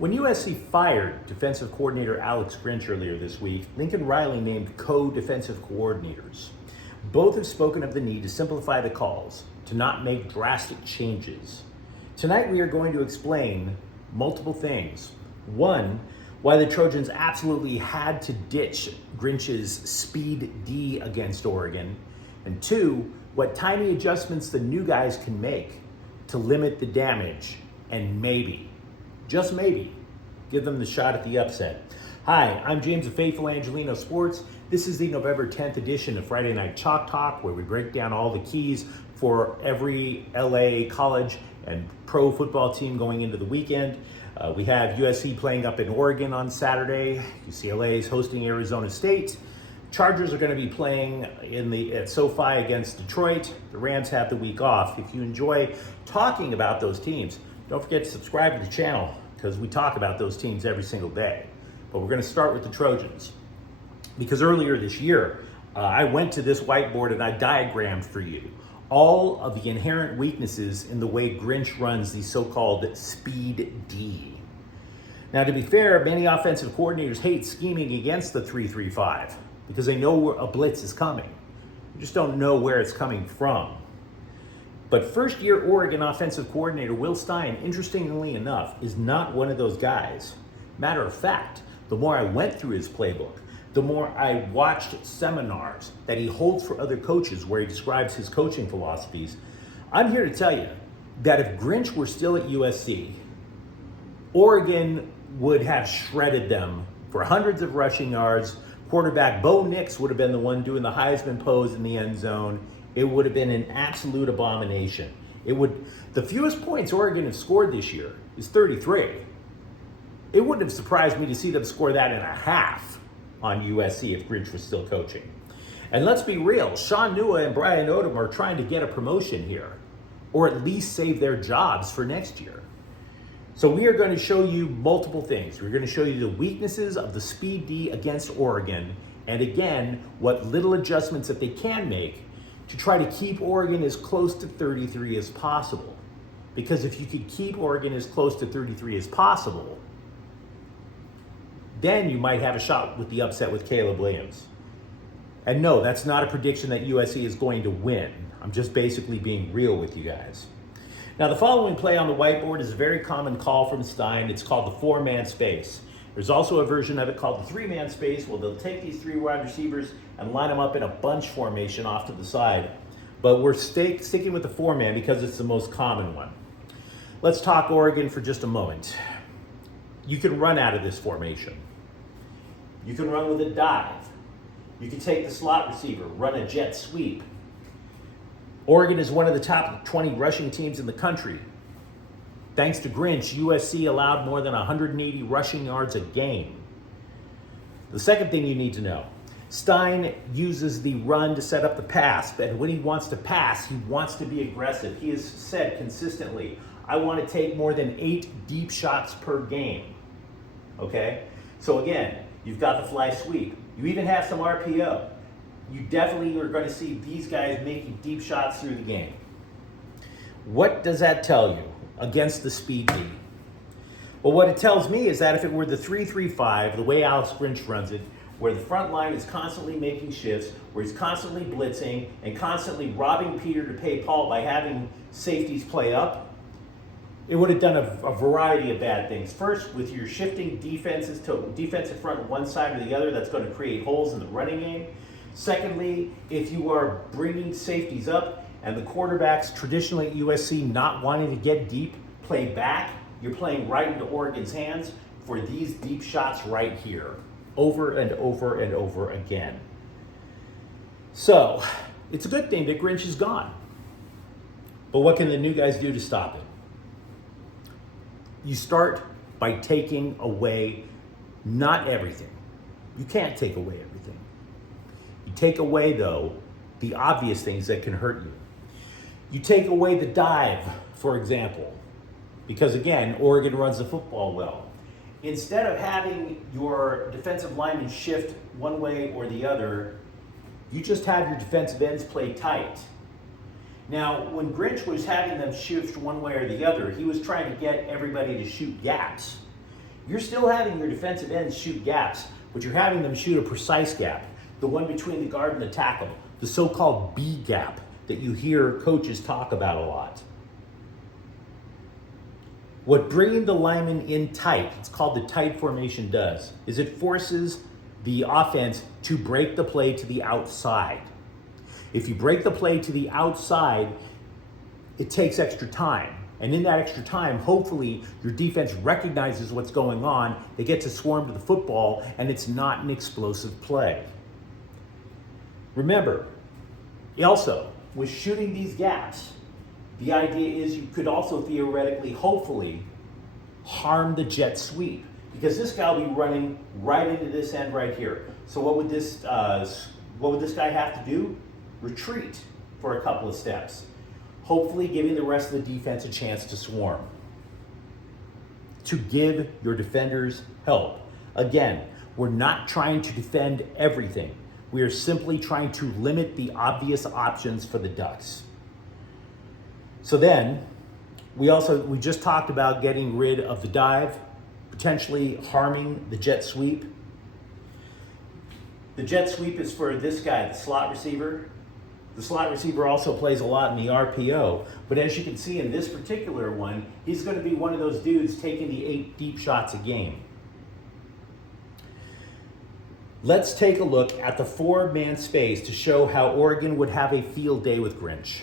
When USC fired defensive coordinator Alex Grinch earlier this week, Lincoln Riley named co-defensive coordinators. Both have spoken of the need to simplify the calls, to not make drastic changes. Tonight we are going to explain multiple things. One, why the Trojans absolutely had to ditch Grinch's speed D against Oregon. And two, what tiny adjustments the new guys can make to limit the damage and maybe, just maybe, give them the shot at the upset. Hi, I'm James of Faithful Angelino Sports. This is the November 10th edition of Friday Night Chalk Talk, where we break down all the keys for every LA college and pro football team going into the weekend. We have USC playing up in Oregon on Saturday. UCLA is hosting Arizona State. Chargers are going to be playing at SoFi against Detroit. The Rams have the week off. If you enjoy talking about those teams, don't forget to subscribe to the channel because we talk about those teams every single day. But we're going to start with the Trojans because earlier this year, I went to this whiteboard and I diagrammed for you all of the inherent weaknesses in the way Grinch runs the so-called speed D. Now, to be fair, many offensive coordinators hate scheming against the 3-3-5 because they know a blitz is coming. You just don't know where it's coming from. But first-year Oregon offensive coordinator Will Stein, interestingly enough, is not one of those guys. Matter of fact, the more I went through his playbook, the more I watched seminars that he holds for other coaches where he describes his coaching philosophies, I'm here to tell you that if Grinch were still at USC, Oregon would have shredded them for hundreds of rushing yards. Quarterback Bo Nix would have been the one doing the Heisman pose in the end zone. It would have been an absolute abomination. The fewest points Oregon have scored this year is 33. It wouldn't have surprised me to see them score that in a half on USC if Grinch was still coaching. And let's be real, Sean Nua and Brian Odom are trying to get a promotion here, or at least save their jobs for next year. So we are going to show you multiple things. We're going to show you the weaknesses of the speed D against Oregon, and again, what little adjustments that they can make to try to keep Oregon as close to 33 as possible. Because if you could keep Oregon as close to 33 as possible, then you might have a shot with the upset with Caleb Williams. And no, that's not a prediction that USC is going to win. I'm just basically being real with you guys. Now, the following play on the whiteboard is a very common call from Stein. It's called the 4-man space. There's also a version of it called the 3-man space, where they'll take these 3 wide receivers and line them up in a bunch formation off to the side. But we're sticking with the 4-man because it's the most common one. Let's talk Oregon for just a moment. You can run out of this formation. You can run with a dive. You can take the slot receiver, run a jet sweep. Oregon is one of the top 20 rushing teams in the country. Thanks to Grinch, USC allowed more than 180 rushing yards a game. The second thing you need to know, Stein uses the run to set up the pass, but when he wants to pass, he wants to be aggressive. He has said consistently, I want to take more than 8 deep shots per game. Okay? So again, you've got the fly sweep. You even have some RPO. You definitely are going to see these guys making deep shots through the game. What does that tell you against the speed D? Well, what it tells me is that if it were the 3-3-5, the way Alex Grinch runs it, where the front line is constantly making shifts, where he's constantly blitzing and constantly robbing Peter to pay Paul by having safeties play up, it would have done a variety of bad things. First, with your shifting defenses to defensive front one side or the other, that's going to create holes in the running game. Secondly, if you are bringing safeties up and the quarterbacks traditionally at USC not wanting to get deep, play back, you're playing right into Oregon's hands for these deep shots right here, over and over and over again. So, it's a good thing that Grinch is gone. But what can the new guys do to stop it? You start by taking away not everything. You can't take away everything. You take away, though, the obvious things that can hurt you. You take away the dive, for example, because again, Oregon runs the football well. Instead of having your defensive linemen shift one way or the other, you just have your defensive ends play tight. Now, when Grinch was having them shift one way or the other, he was trying to get everybody to shoot gaps. You're still having your defensive ends shoot gaps, but you're having them shoot a precise gap, the one between the guard and the tackle, the so-called B gap that you hear coaches talk about a lot. What bringing the lineman in tight, it's called the tight formation, does is it forces the offense to break the play to the outside. If you break the play to the outside, it takes extra time. And in that extra time, hopefully your defense recognizes what's going on, they get to swarm to the football, and it's not an explosive play. Remember, also, with shooting these gaps, the idea is you could also theoretically, hopefully, harm the jet sweep, because this guy will be running right into this end right here. So what would this guy have to do? Retreat for a couple of steps, hopefully giving the rest of the defense a chance to swarm, to give your defenders help. Again, we're not trying to defend everything. We are simply trying to limit the obvious options for the Ducks. So then, we just talked about getting rid of the dive, potentially harming the jet sweep. The jet sweep is for this guy, the slot receiver. The slot receiver also plays a lot in the RPO, but as you can see in this particular one, he's going to be one of those dudes taking the 8 deep shots a game. Let's take a look at the 4-man space to show how Oregon would have a field day with Grinch.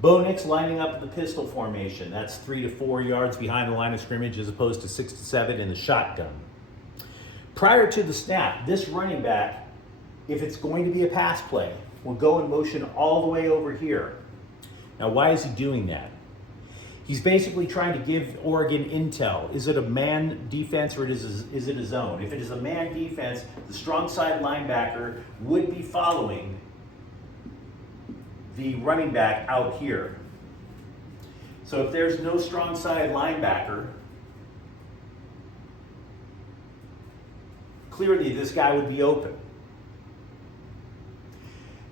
Bo Nix lining up in the pistol formation. That's 3 to 4 yards behind the line of scrimmage as opposed to 6 to 7 in the shotgun. Prior to the snap, this running back, if it's going to be a pass play, will go in motion all the way over here. Now, why is he doing that? He's basically trying to give Oregon intel. Is it a man defense or is it a zone? If it is a man defense, the strong side linebacker would be following the running back out here. So if there's no strong side linebacker, clearly this guy would be open.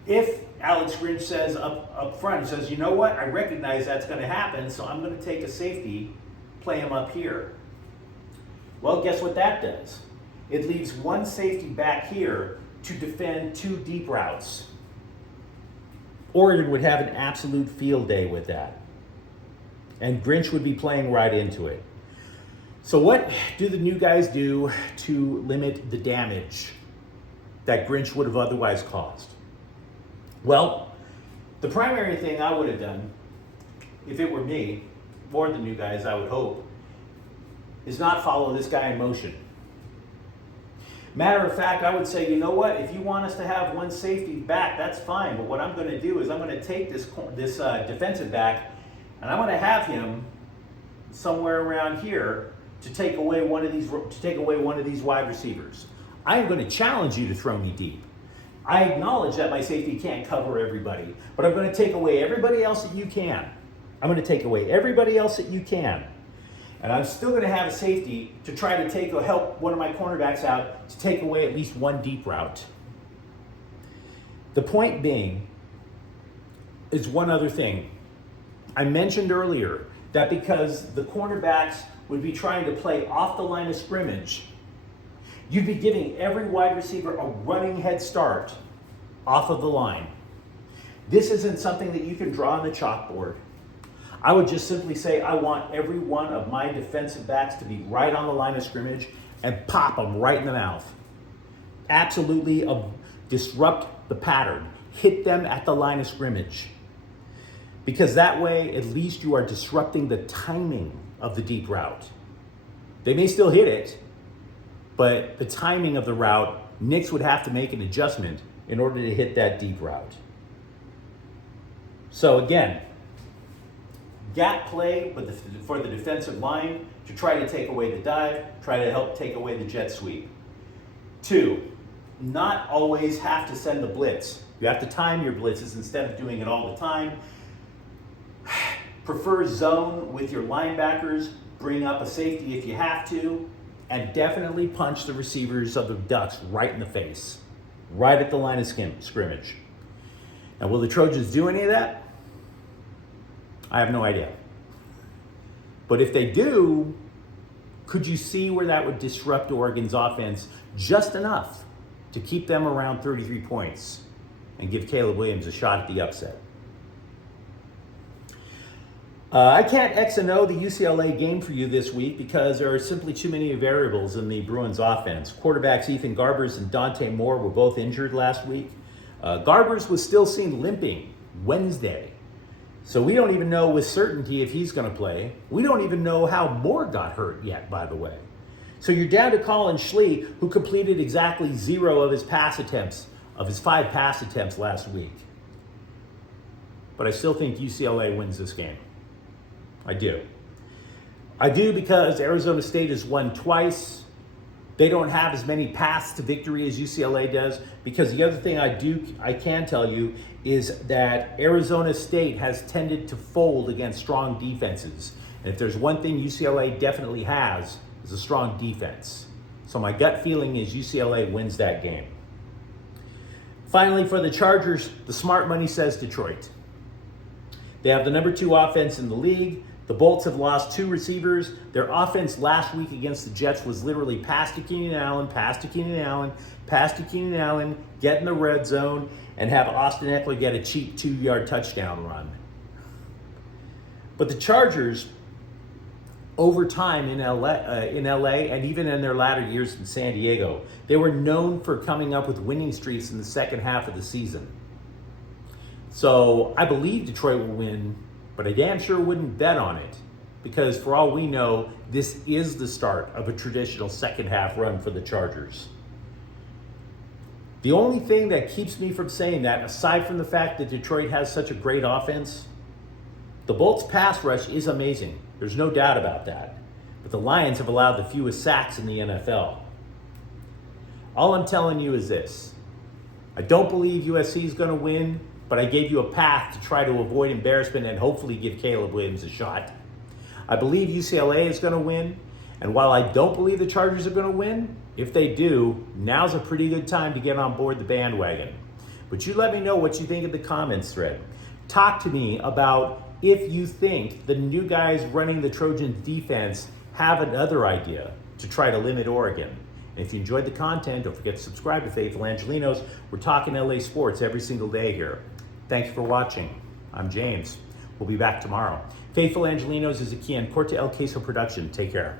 If Alex Grinch says up front, he says, you know what, I recognize that's going to happen, so I'm going to take a safety, play him up here. Well, guess what that does? It leaves one safety back here to defend 2 deep routes. Oregon would have an absolute field day with that. And Grinch would be playing right into it. So what do the new guys do to limit the damage that Grinch would have otherwise caused? Well, the primary thing I would have done, if it were me, or the new guys, I would hope, is not follow this guy in motion. Matter of fact, I would say, you know what, if you want us to have one safety back, that's fine, but what I'm going to do is I'm going to take this defensive back, and I'm going to have him somewhere around here to take away one of these wide receivers. I am going to challenge you to throw me deep. I acknowledge that my safety can't cover everybody, but I'm going to take away everybody else that you can. I'm going to take away everybody else that you can. And I'm still going to have a safety to try to help one of my cornerbacks out to take away at least one deep route. The point being is one other thing. I mentioned earlier that because the cornerbacks would be trying to play off the line of scrimmage, you'd be giving every wide receiver a running head start off of the line. This isn't something that you can draw on the chalkboard. I would just simply say I want every one of my defensive backs to be right on the line of scrimmage and pop them right in the mouth. Absolutely disrupt the pattern. Hit them at the line of scrimmage. Because that way, at least you are disrupting the timing of the deep route. They may still hit it, but the timing of the route, Nix would have to make an adjustment in order to hit that deep route. So again, gap play for the defensive line to try to take away the dive, try to help take away the jet sweep. 2, not always have to send the blitz. You have to time your blitzes instead of doing it all the time. Prefer zone with your linebackers, bring up a safety if you have to, and definitely punch the receivers of the Ducks right in the face, right at the line of scrimmage. Now, will the Trojans do any of that? I have no idea. But if they do, Could you see where that would disrupt Oregon's offense just enough to keep them around 33 points and give Caleb Williams a shot at the upset? I can't X and O the UCLA game for you this week because there are simply too many variables in the Bruins offense. Quarterbacks Ethan Garbers and Dante Moore were both injured last week. Garbers was still seen limping Wednesday. So we don't even know with certainty if he's going to play. We don't even know how Moore got hurt yet, by the way. So you're down to Colin Schlee, who completed exactly 0 of his 5 pass attempts last week. But I still think UCLA wins this game. I do. I do because Arizona State has won twice. They don't have as many paths to victory as UCLA does, because the other thing I can tell you is that Arizona State has tended to fold against strong defenses. And if there's one thing UCLA definitely has, is a strong defense. So my gut feeling is UCLA wins that game. Finally, for the Chargers, the smart money says Detroit. They have the number 2 offense in the league. The Bolts have lost 2 receivers. Their offense last week against the Jets was literally pass to Keenan Allen, pass to Keenan Allen, pass to Keenan Allen, get in the red zone, and have Austin Eckler get a cheap 2-yard touchdown run. But the Chargers, over time in LA, and even in their latter years in San Diego, they were known for coming up with winning streaks in the second half of the season. So I believe Detroit will win, but I damn sure wouldn't bet on it, because for all we know, this is the start of a traditional second half run for the Chargers. The only thing that keeps me from saying that, aside from the fact that Detroit has such a great offense, the Bolts' pass rush is amazing. There's no doubt about that. But the Lions have allowed the fewest sacks in the NFL. All I'm telling you is this. I don't believe USC is going to win, but I gave you a path to try to avoid embarrassment and hopefully give Caleb Williams a shot. I believe UCLA is going to win, and while I don't believe the Chargers are going to win, if they do, now's a pretty good time to get on board the bandwagon. But you let me know what you think in the comments thread. Talk to me about if you think the new guys running the Trojans defense have another idea to try to limit Oregon. And if you enjoyed the content, don't forget to subscribe to Faithful Angelinos. We're talking LA sports every single day here. Thanks for watching. I'm James. We'll be back tomorrow. Faithful Angelinos is a Kian Corte El Queso production. Take care.